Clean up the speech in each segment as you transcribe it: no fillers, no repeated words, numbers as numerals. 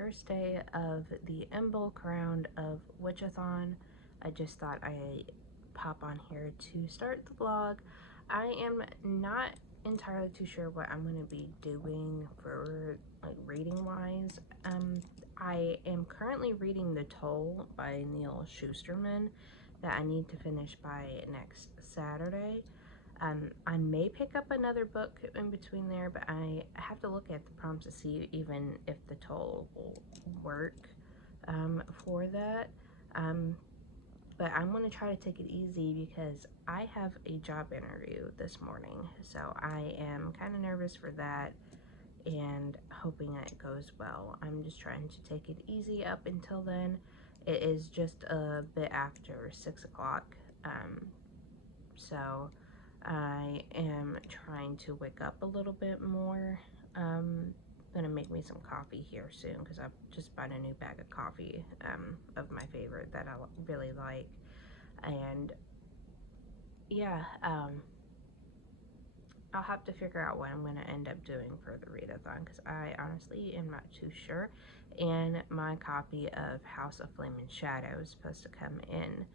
first day of the Imbolc Round of Witchathon. I just thought I'd pop on here to start the vlog. I am not entirely too sure what I'm going to be doing for like reading wise. I am currently reading The Toll by Neil Shusterman that I need to finish by next Saturday. I may pick up another book in between there, but I have to look at the prompts to see even if the toll will work for that. But I'm going to try to take it easy because I have a job interview this morning, so I am kind of nervous for that and hoping that it goes well. I'm just trying to take it easy up until then. It is just a bit after 6 o'clock, so I am trying to wake up a little bit more. Gonna make me some coffee here soon because I've just bought a new bag of coffee of my favorite that I really like. And yeah, I'll have to figure out what I'm gonna end up doing for the readathon because I honestly am not too sure. And my copy of House of Flame and Shadow is supposed to come in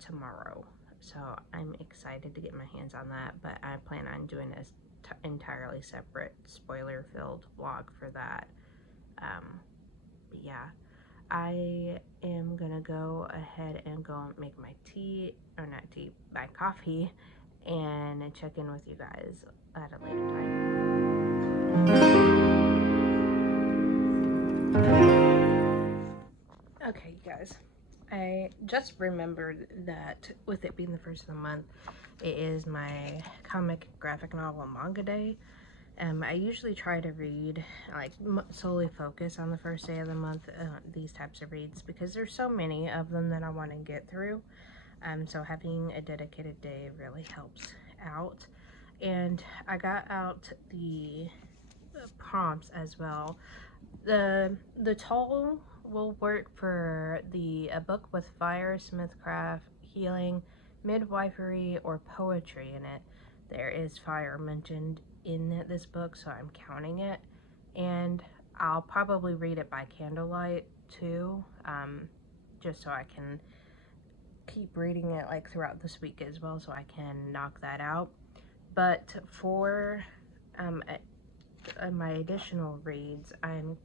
tomorrow. So I'm excited to get my hands on that, but I plan on doing an entirely separate spoiler-filled vlog for that. But yeah, I am gonna go ahead and go make my tea, or not tea, my coffee, and check in with you guys at a later time. Okay, you guys. I just remembered that with it being the first of the month, it is my comic, graphic novel, manga day. I usually try to read, like, solely focus on the first day of the month, these types of reads, because there's so many of them that I want to get through. So having a dedicated day really helps out. And I got out the prompts as well. The toll will work for a book with fire, smithcraft, healing, midwifery, or poetry in it. There is fire mentioned in this book, so I'm counting it. And I'll probably read it by candlelight too, just so I can keep reading it like throughout this week as well, so I can knock that out. But for my additional reads, I'm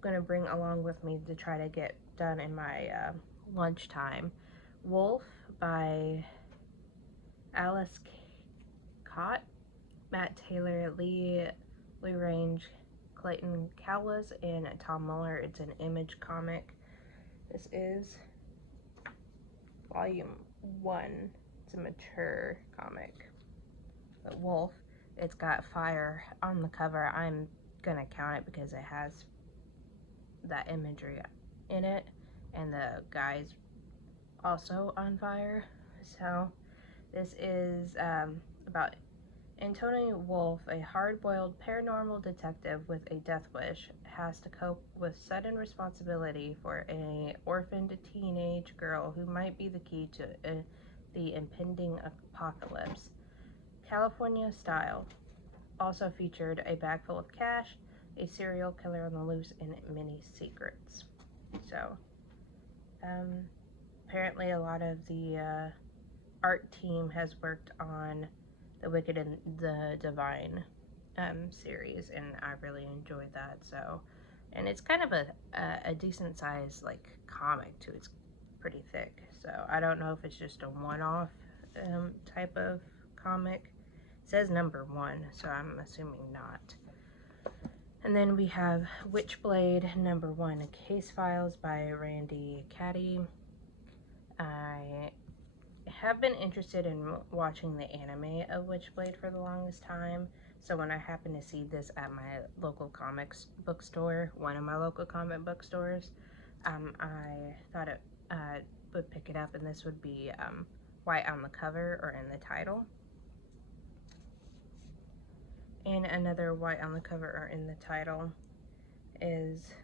gonna bring along with me to try to get done in my lunchtime. Wolf by Alice Cott, Matt Taylor, Lee Range, Clayton Cowles, and Tom Muller. It's an Image comic. This is volume 1. It's a mature comic. But Wolf, it's got fire on the cover. I'm gonna count it because it has that imagery in it, and the guy's also on fire. So this is about Anthony Wolf, a hard-boiled paranormal detective with a death wish, has to cope with sudden responsibility for an orphaned teenage girl who might be the key to the impending apocalypse. California Style also featured a bag full of cash, a serial killer on the loose, and many secrets. So, apparently a lot of the art team has worked on the Wicked and the Divine series, and I really enjoyed that. So, and it's kind of a decent size like comic too. It's pretty thick, so I don't know if it's just a one-off type of comic. It says #1, so I'm assuming not. And then we have Witchblade #1, Case Files by Randy Caddy. I have been interested in watching the anime of Witchblade for the longest time, so when I happened to see this at my local comics bookstore, one of my local comic bookstores, I thought it would pick it up, and this would be white on the cover or in the title. And another white on the cover or in the title is,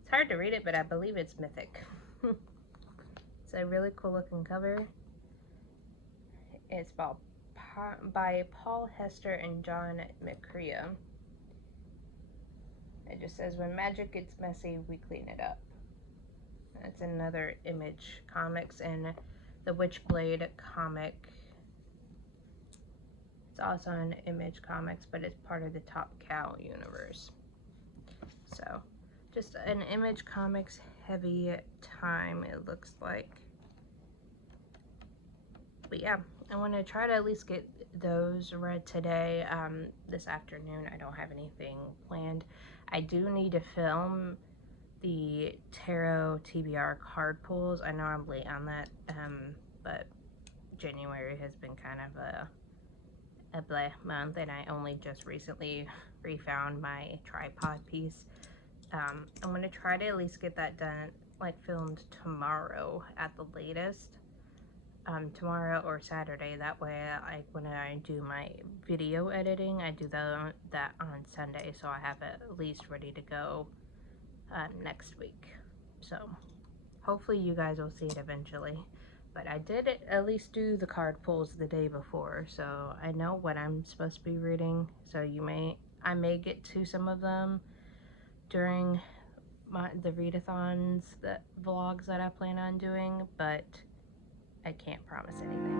it's hard to read it, but I believe it's Mythic. It's a really cool looking cover. It's by Paul Hester and John McCrea. It just says, when magic gets messy, we clean it up. It's another Image Comics, and the Witchblade comic. It's also an Image Comics, but it's part of the Top Cow universe. So, just an Image Comics heavy time, it looks like. But yeah, I want to try to at least get those read today. This afternoon, I don't have anything planned. I do need to film the tarot TBR card pulls. I know I'm late on that, but January has been kind of a bleh month, and I only just recently refound my tripod piece. I'm going to try to at least get that done, like filmed tomorrow at the latest. Tomorrow or Saturday. That way, when I do my video editing, I do that on Sunday, so I have it at least ready to go next week. So hopefully you guys will see it eventually. But I did at least do the card pulls the day before, so I know what I'm supposed to be reading. So I may get to some of them during the readathons, the vlogs that I plan on doing, but I can't promise anything.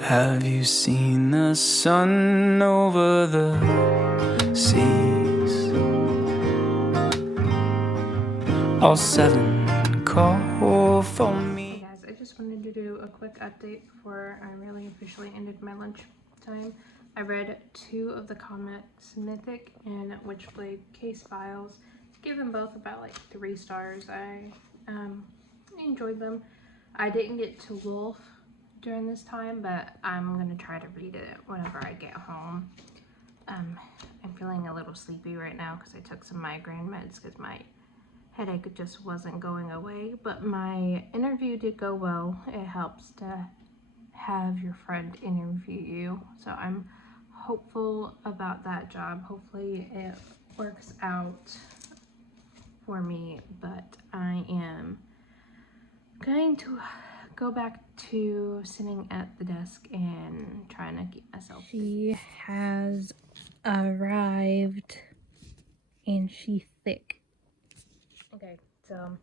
Have you seen the sun over the seas? All seven call for me. Hey guys, I just wanted to do a quick update before I really officially ended my lunch time. I read 2 of the comics, Mythic and Witchblade Case Files. Gave them both about like 3 stars. I enjoyed them. I didn't get to Wolf during this time, but I'm gonna try to read it whenever I get home. I'm feeling a little sleepy right now because I took some migraine meds because my headache just wasn't going away, but my interview did go well. It helps to have your friend interview you, so I'm hopeful about that job. Hopefully it works out for me, but I am going to go back to sitting at the desk and trying to keep myself busy. She has arrived and she's thick. Okay, so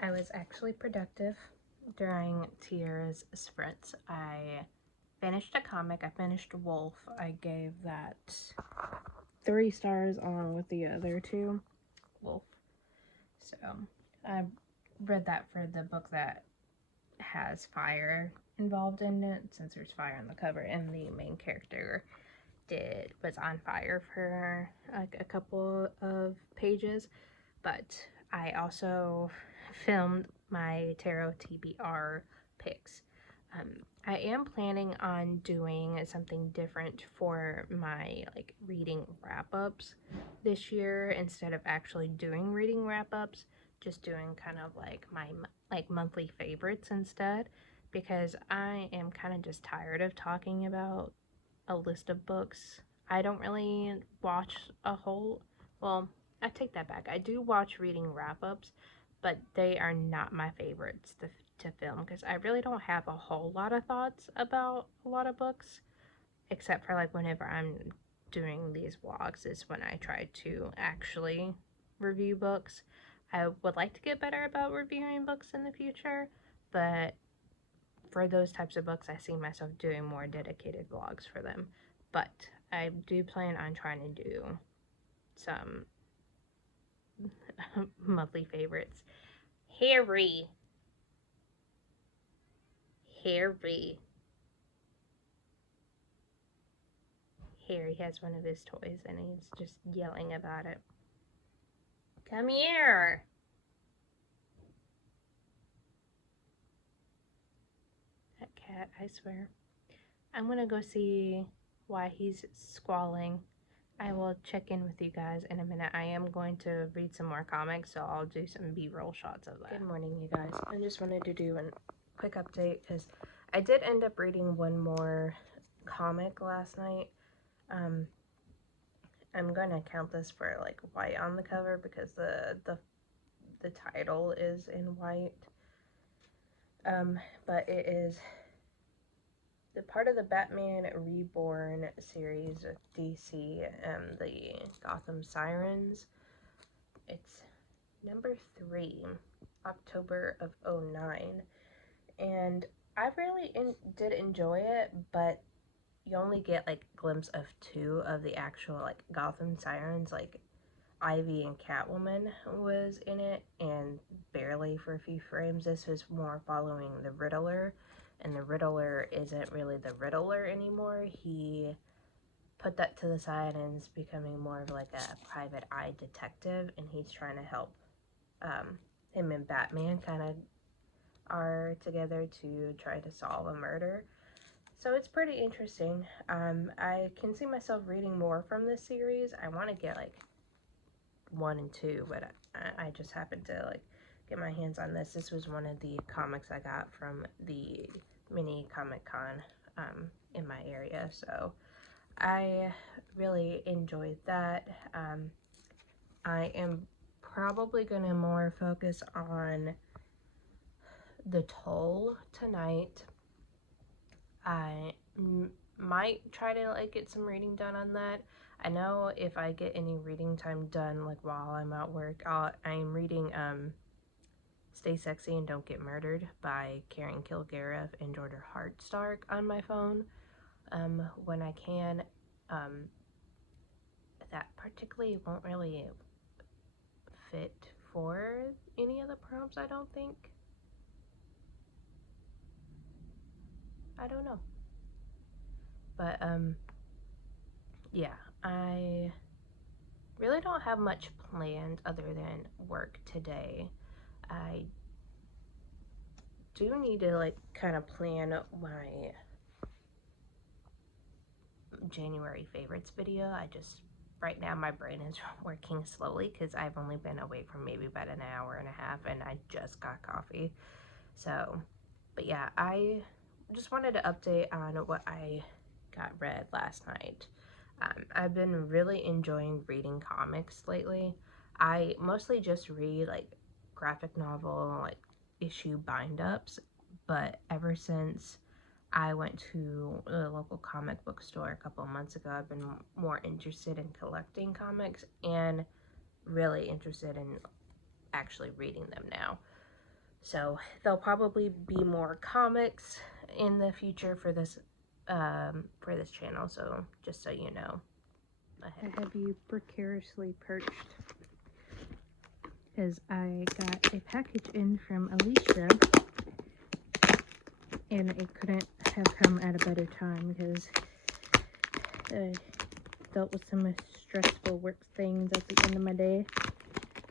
I was actually productive during Tiara's sprints. I finished a comic. I finished Wolf. I gave that 3 stars along with the other 2. Wolf. So I read that for the book that has fire involved in it, since there's fire on the cover, and the main character was on fire for like a couple of pages. But I also filmed my tarot TBR picks. I am planning on doing something different for my like reading wrap-ups this year. Instead of actually doing reading wrap-ups, just doing kind of like my monthly favorites instead, because I am kind of just tired of talking about a list of books. I don't really watch a whole, well, I take that back. I do watch reading wrap-ups, but they are not my favorites to film, because I really don't have a whole lot of thoughts about a lot of books, except for like whenever I'm doing these vlogs is when I try to actually review books. I would like to get better about reviewing books in the future, but for those types of books, I see myself doing more dedicated vlogs for them. But I do plan on trying to do some monthly favorites. Harry has one of his toys and he's just yelling about it. Come here. That cat, I swear. I'm gonna go see why he's squalling. I will check in with you guys in a minute. I am going to read some more comics, so I'll do some B-roll shots of that. Good morning, you guys. I just wanted to do a quick update because I did end up reading one more comic last night. I'm going to count this for like white on the cover because the the title is in white. But it is the part of the Batman Reborn series with DC, the Gotham Sirens. It's number 3, October of 2009, and I really did enjoy it, but you only get like a glimpse of 2 of the actual like Gotham Sirens. Like Ivy and Catwoman was in it, and barely for a few frames. This was more following the Riddler, and the Riddler isn't really the Riddler anymore. He put that to the side and is becoming more of like a private eye detective, and he's trying to help him and Batman kind of are together to try to solve a murder. So it's pretty interesting. I can see myself reading more from this series. I want to get like 1 and 2, but I just happened to like get my hands on this. This was one of the comics I got from the mini Comic Con in my area, so I really enjoyed that. I am probably going to more focus on The Toll tonight. I might try to like get some reading done on that. I know if I get any reading time done like while I'm at work, I'm reading Stay Sexy and Don't Get Murdered by Karen Kilgariff and Jordan Hardstark on my phone when I can. That particularly won't really fit for any of the prompts, I don't think. I don't know. But yeah, I really don't have much planned other than work today. I do need to like kind of plan my January favorites video. Right now my brain is working slowly because I've only been awake for maybe about an hour and a half, and I just got coffee. So, but yeah, I just wanted to update on what I got read last night. I've been really enjoying reading comics lately. I mostly just read like graphic novel, like issue bind-ups, but ever since I went to a local comic book store a couple of months ago, I've been more interested in collecting comics and really interested in actually reading them now. So there'll probably be more comics in the future for this channel, so just so you know. I have you precariously perched because I got a package in from Alicia, and it couldn't have come at a better time because I dealt with some stressful work things at the end of my day.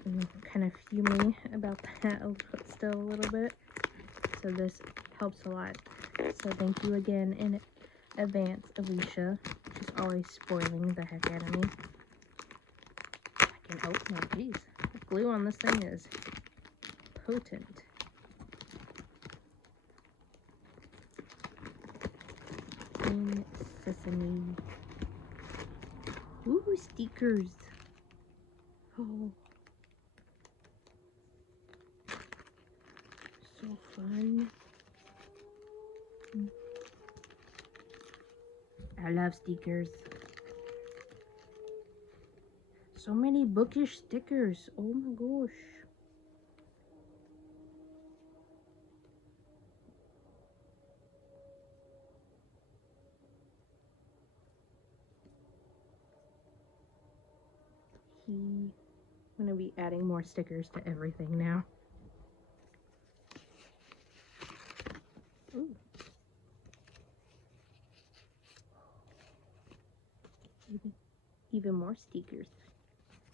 I'm kind of fuming about that still a little bit, so this helps a lot. So thank you again in advance, Alicia. She's always spoiling the heck out of me. I can open it. Jeez, the glue on this thing is potent. In sesame. Ooh, stickers. Oh, so fun. I love stickers. So many bookish stickers. Oh my gosh. I'm gonna be adding more stickers to everything now. Ooh. Even more stickers,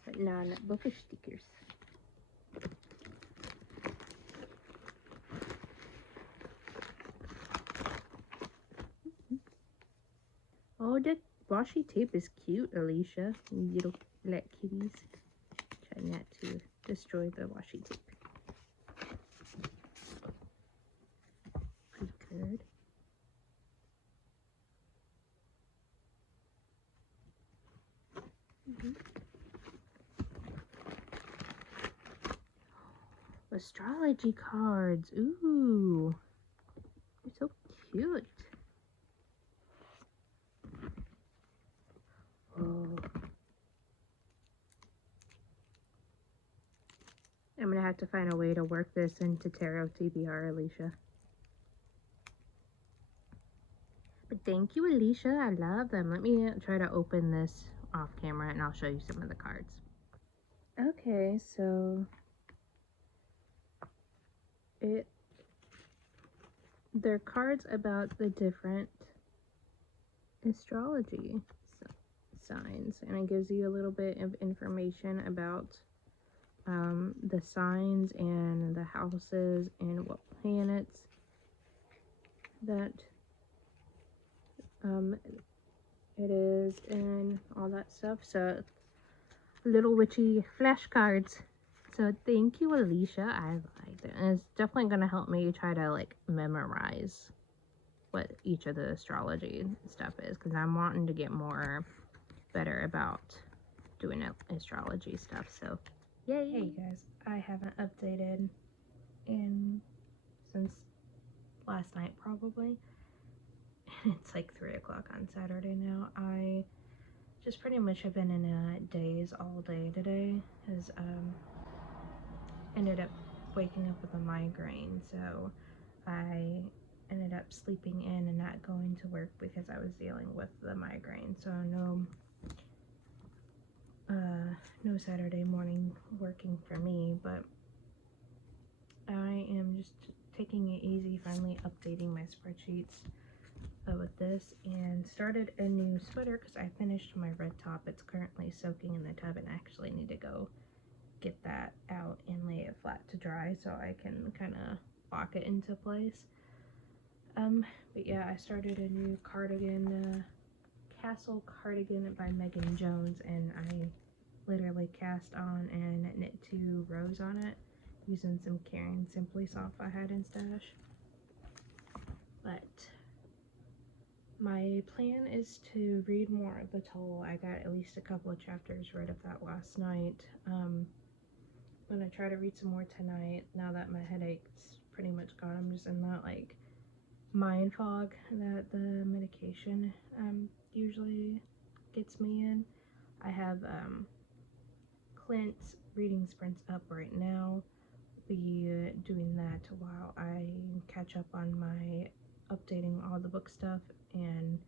but non-bookish stickers. Oh, the washi tape is cute, Alicia. You don't let kitties. Try not to destroy the washi tape. Pretty good. Astrology cards. Ooh. They're so cute. Oh. I'm gonna have to find a way to work this into Tarot TBR, Alicia. But thank you, Alicia. I love them. Let me try to open this off camera and I'll show you some of the cards. Okay, so they're cards about the different astrology signs, and it gives you a little bit of information about the signs and the houses and what planets that it is and all that stuff. So little witchy flashcards. So thank you, Alicia. I liked it, and it's definitely gonna help me try to like memorize what each of the astrology stuff is, because I'm wanting to get better about doing astrology stuff. So yay. Hey guys, I haven't updated since last night probably. It's like 3 o'clock on Saturday now. I just pretty much have been in a daze all day today, because ended up waking up with a migraine, so I ended up sleeping in and not going to work because I was dealing with the migraine. So no Saturday morning working for me, but I am just taking it easy, finally updating my spreadsheets with this, and started a new sweater because I finished my red top. It's currently soaking in the tub and I actually need to go get that out and lay it flat to dry so I can kind of lock it into place. But yeah, I started a new cardigan, Castle cardigan by Megan Jones, and I literally cast on and knit 2 rows on it using some Caring Simply Soft I had in stash. But my plan is to read more of The Toll. I got at least a couple of chapters read of that last night. I'm gonna try to read some more tonight now that my headache's pretty much gone. I'm just in that like mind fog that the medication usually gets me in. I have Clint's reading sprints up right now. Be doing that while I catch up on my updating all the book stuff. And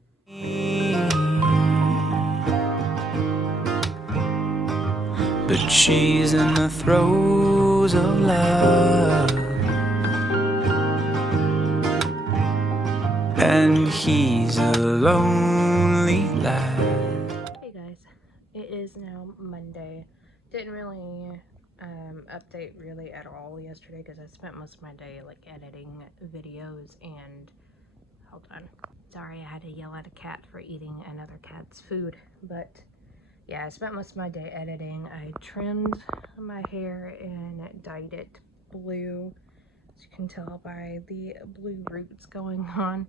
but she's in the throes of love, and he's a lonely lad. hey guys, it is now Monday. Didn't really update really at all yesterday because I spent most of my day like editing videos and hold on. Sorry, I had to yell at a cat for eating another cat's food. But yeah, I spent most of my day editing. I trimmed my hair and dyed it blue, as you can tell by the blue roots going on.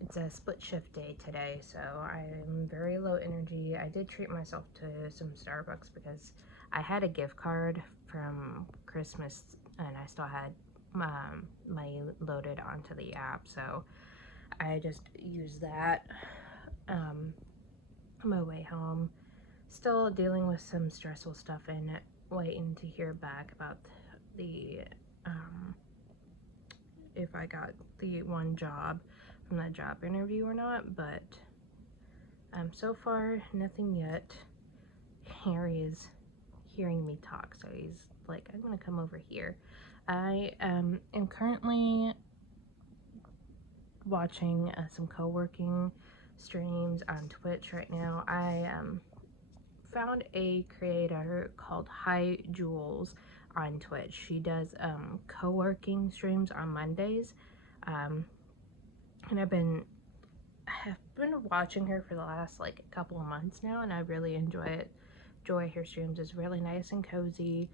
It's a split shift day today, so I'm very low energy. I did treat myself to some Starbucks because I had a gift card from Christmas and I still had money loaded onto the app, so I just used that on my way home. Still dealing with some stressful stuff and waiting to hear back about the if I got the one job from that job interview or not, but so far nothing yet. Harry is hearing me talk, so he's like, I'm gonna come over here. I am currently watching some co-working streams on Twitch right now. I found a creator called Hi Jules on Twitch. She does co-working streams on Mondays, and I've been watching her for the last like a couple of months now, and I really enjoy it. Her streams is really nice and cozy.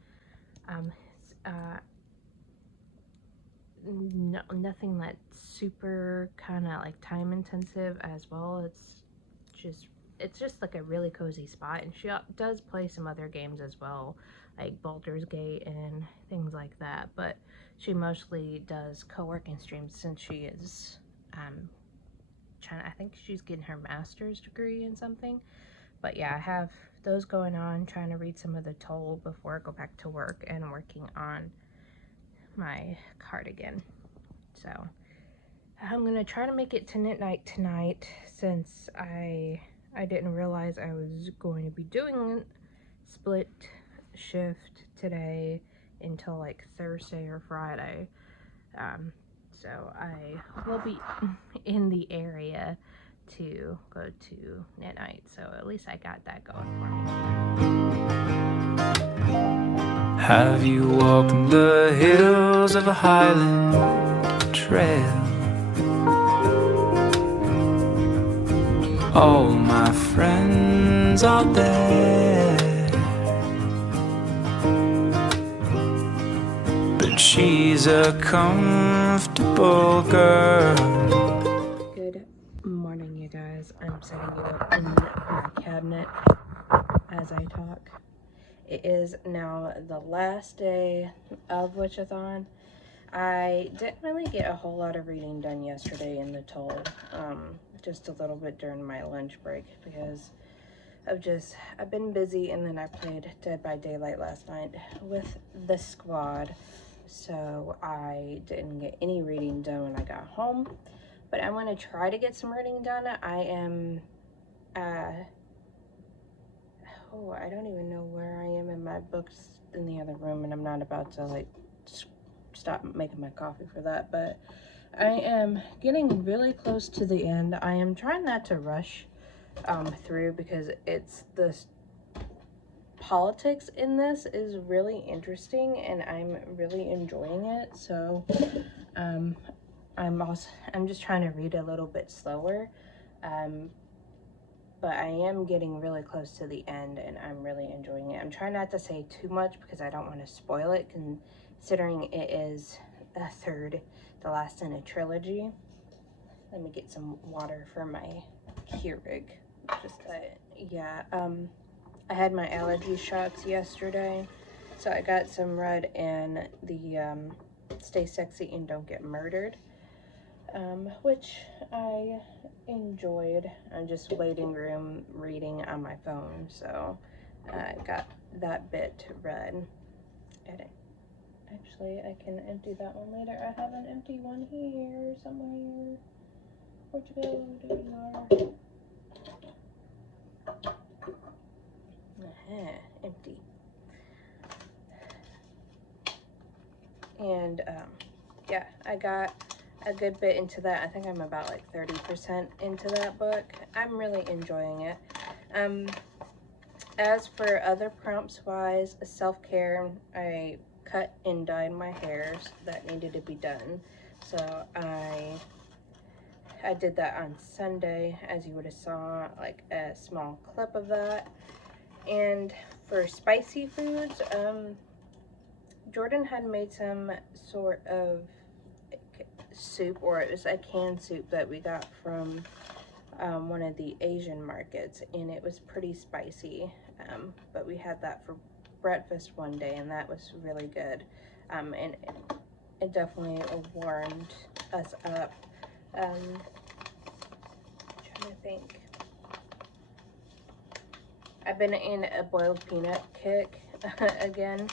Nothing that's super kind of like time intensive as well. It's just like a really cozy spot, and she does play some other games as well, like Baldur's Gate and things like that. But she mostly does co-working streams since she is I think she's getting her master's degree in something. But yeah, I have those going on, trying to read some of the Toll before I go back to work, and working on my cardigan. So I'm gonna try to make it to knit night tonight, since I didn't realize I was going to be doing split shift today until like Thursday or Friday. So I will be in the area to go to knit night, so at least I got that going for me. Have you walked the hills of a Highland trail? All my friends are there, but she's a comfortable girl. Good morning, you guys. I'm setting it up in my cabinet as I talk. It is now the last day of Witchathon. I didn't really get a whole lot of reading done yesterday in the Toll. Just a little bit during my lunch break, because I've been busy, and then I played Dead by Daylight last night with the squad, so I didn't get any reading done when I got home. But I'm going to try to get some reading done. I am I don't even know where I am in my books in the other room, and I'm not about to like stop making my coffee for that, but I am getting really close to the end. I am trying not to rush through, because it's the politics in this is really interesting, and I'm really enjoying it. So I'm just trying to read a little bit slower, but I am getting really close to the end, and I'm really enjoying it. I'm trying not to say too much because I don't want to spoil it, considering it is the last in a trilogy. Let me get some water for my Keurig. I had my allergy shots yesterday, so I got some red and the Stay Sexy and Don't Get Murdered, which I enjoyed. I'm just waiting room reading on my phone, so I got that bit read. Actually, I can empty that one later. I have an empty one here somewhere. Where'd you go? There you are. Empty. And yeah, I got a good bit into that. I think I'm about like 30% into that book. I'm really enjoying it. As for other prompts wise, self-care, I cut and dyed my hairs that needed to be done. So I did that on Sunday, as you would have saw like a small clip of that. And for spicy foods, Jordan had made some sort of soup, or it was a canned soup that we got from one of the Asian markets, and it was pretty spicy, but we had that for breakfast one day, and that was really good, and it definitely warmed us up. Trying to think. I've been in a boiled peanut kick again.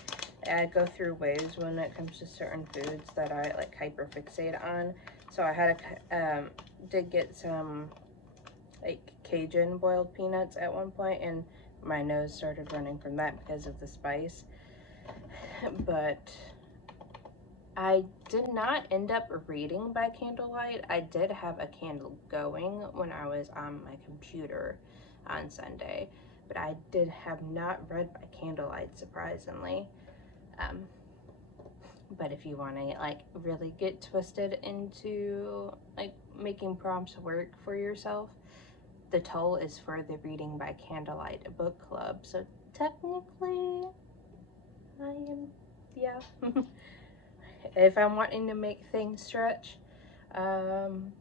I go through waves when it comes to certain foods that I like hyperfixate on. So I had did get some like Cajun boiled peanuts at one point, and my nose started running from that because of the spice. But I did not end up reading by candlelight. I did have a candle going when I was on my computer on Sunday, but I have not read by candlelight, surprisingly. But if you want to like really get twisted into like making prompts work for yourself, the Toll is for the Reading by Candlelight book club. So technically, I am, yeah. If I'm wanting to make things stretch, no,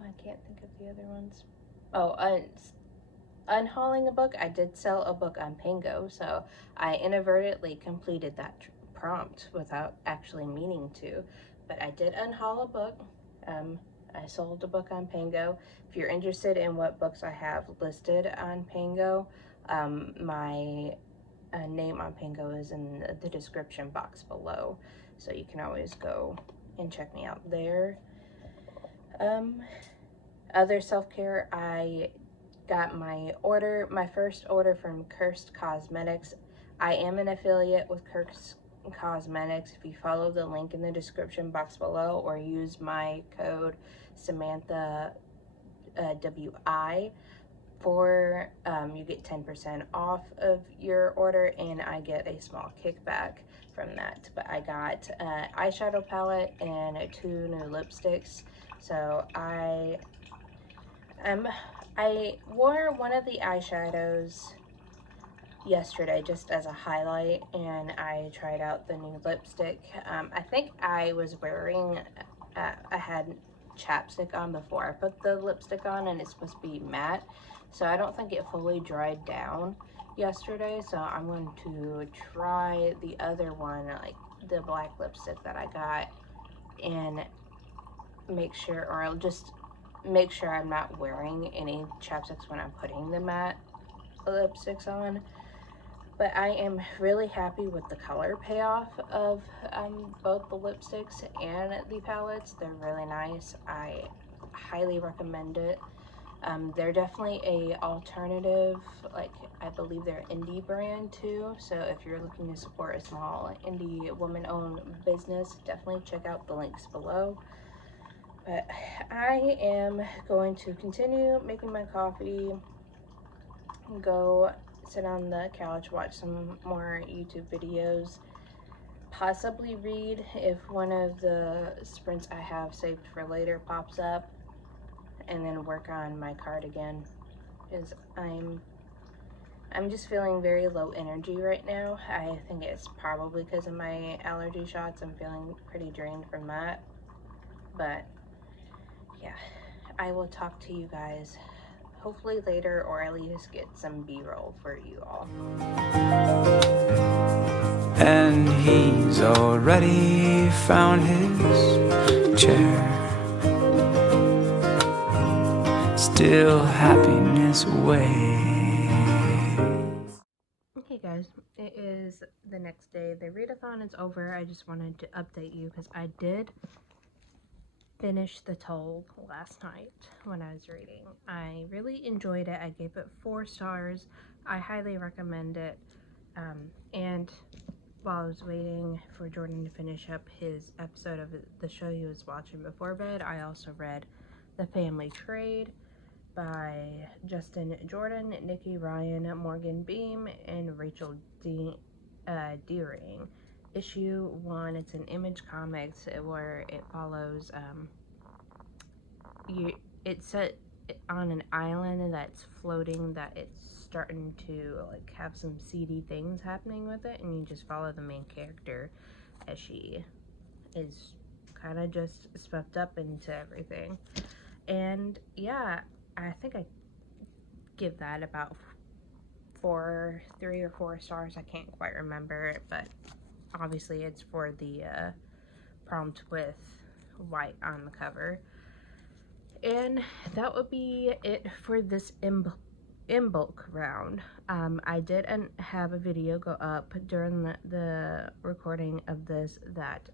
I can't think of the other ones. Oh, unhauling a book. I did sell a book on Pango, so I inadvertently completed that prompt without actually meaning to. But I did unhaul a book. I sold a book on Pango. If you're interested in what books I have listed on Pango, my name on Pango is in the description box below, so you can always go and check me out there. Other self-care, I got my first order from Cursed Cosmetics. I am an affiliate with Cursed Cosmetics. If you follow the link in the description box below or use my code Samantha WI for you get 10% off of your order, and I get a small kickback from that. But I got an eyeshadow palette and 2 new lipsticks. So I wore one of the eyeshadows yesterday just as a highlight, and I tried out the new lipstick. I think I was wearing, I had chapstick on before I put the lipstick on, and it's supposed to be matte, so I don't think it fully dried down yesterday. So I'm going to try the other one, like the black lipstick that I got, and make sure, or I'll just make sure I'm not wearing any chapsticks when I'm putting the matte lipsticks on. But I am really happy with the color payoff of both the lipsticks and the palettes. They're really nice. I highly recommend it. They're definitely a alternative, like I believe they're indie brand too. So if you're looking to support a small indie woman-owned business, definitely check out the links below. But I am going to continue making my coffee, go sit on the couch, watch some more YouTube videos, possibly read if one of the sprints I have saved for later pops up, and then work on my cardigan, because I'm just feeling very low energy right now. I think it's probably because of my allergy shots. I'm feeling pretty drained from that. But yeah, I will talk to you guys hopefully later, or at least get some B-roll for you all. And he's already found his chair. Still happiness waits. Okay guys, it is the next day. The readathon is over. I just wanted to update you because I did finish The Toll last night when I was reading. I really enjoyed it. I gave it 4 stars. I highly recommend it. And while I was waiting for Jordan to finish up his episode of the show he was watching before bed, I also read The Family Trade by Justin Jordan, Nikki Ryan, Morgan Beam, and Rachel Deering. Issue 1, it's an Image Comics where it follows, it's set on an island that's floating, that it's starting to like have some seedy things happening with it, and you just follow the main character as she is kind of just swept up into everything. And yeah, I think I give that about 3 or 4 stars. I can't quite remember, but obviously it's for the prompt with white on the cover. And that would be it for this Imbolc round. I did have a video go up during the recording of this that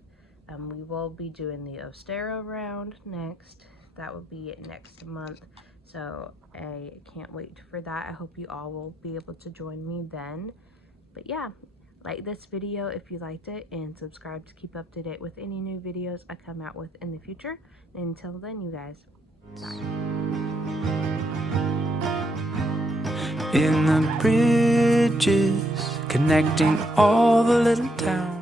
we will be doing the Ostero round next. That will be next month. So I can't wait for that. I hope you all will be able to join me then. But yeah, like this video if you liked it, and subscribe to keep up to date with any new videos I come out with in the future. And until then, you guys, bye. In the bridges connecting all the little towns.